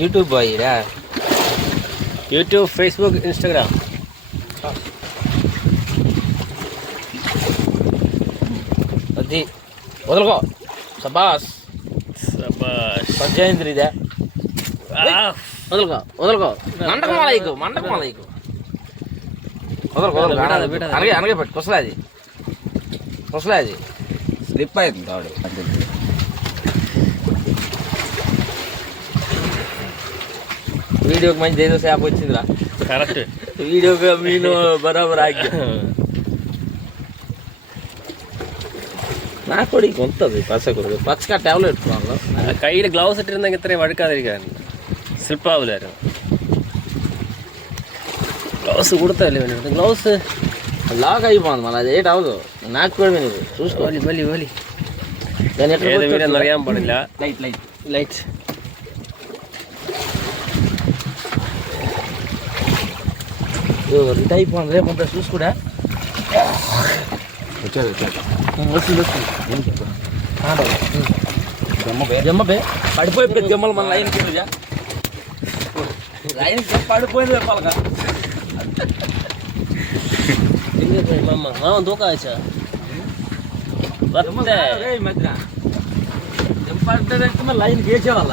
YouTube boy YouTube, Facebook, Instagram. అది వదలుకో. సబాస్ సబాష్. పంచాయంత్రి ఇదే. వదలుకో వదలుకో. మంటకు మాలయ్యకు వదలుకో. అనగే అనగే పెట్టు. కుసలే అది స్లిప్ అవుతుంది తాడు. వీడియోకి మంచి ఏదో శాప్ వచ్చిందిరా. కరెక్ట్. వీడియోకి మీను బరాబర్ ఆగి ನಾ ಕೊಡಿ ಗೊಂತದು ಪಸ ಕೊಡು ಪಚ್ಚಕ ಟ್ಯಾಬ್ಲೆಟ್ ಇಟ್ಕೊಂಡು ಕೈಯಲ್ಲಿ ಗ್ಲೌಸ್ ಇಟ್ಟಿರಂದಂಗೆ ಇತ್ತರೆ ವಡ್ಕಾದ್ರೆ ಈಗ ಸ್ಲಿಪ್ ಆಗಲ್ಲ. గ్లౌస్ కుడతాయి గ్లౌస్ లాక్ అయిపోయింది మళ్ళీ అది ఏట్ అవదు. నాకు కూడా మీరు చూసుకోవాలి. బలి దాని ఎట్లా ఏం పడిಲ್ಲ. లైట్ రిట్ అయిపోయింది. రేపు అంతా చూసుకుడా జమ్మపే పడిపోయి జమ్మలు మన లైన్ లైన్ పడిపోయింది చెప్పాలి. దూకా మధ్య జంప లైన్ గేసేవాళ్ళ